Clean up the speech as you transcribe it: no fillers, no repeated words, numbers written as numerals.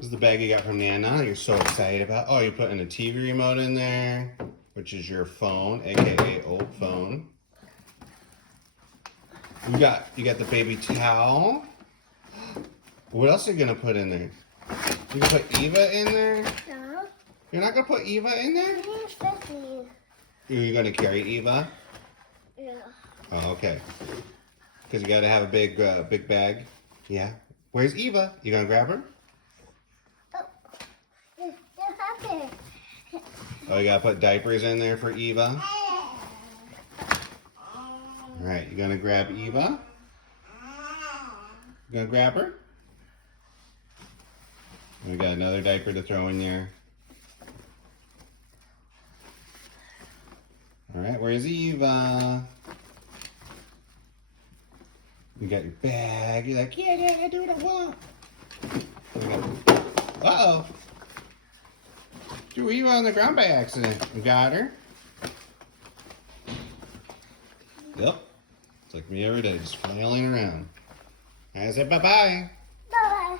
This is the bag you got from Nana. You're so excited about. Oh, you're putting a TV remote in there, which is your phone, aka old phone. You got the baby towel. What else are you gonna put in there? You gonna put Eva in there? No. You're not gonna put Eva in there? You're gonna carry Eva? Yeah. Oh, okay. Because you gotta have a big bag. Yeah. Where's Eva? You gonna grab her? Oh, you gotta put diapers in there for Eva. All right, you gonna grab Eva? You gonna grab her? We got another diaper to throw in there. All right, where's Eva? You got your bag. You're like, yeah, Dad, do what I want. Uh-oh. Threw Eva on the ground by accident. You got her. Yep. It's like me every day, just flailing around. I said bye-bye. Bye.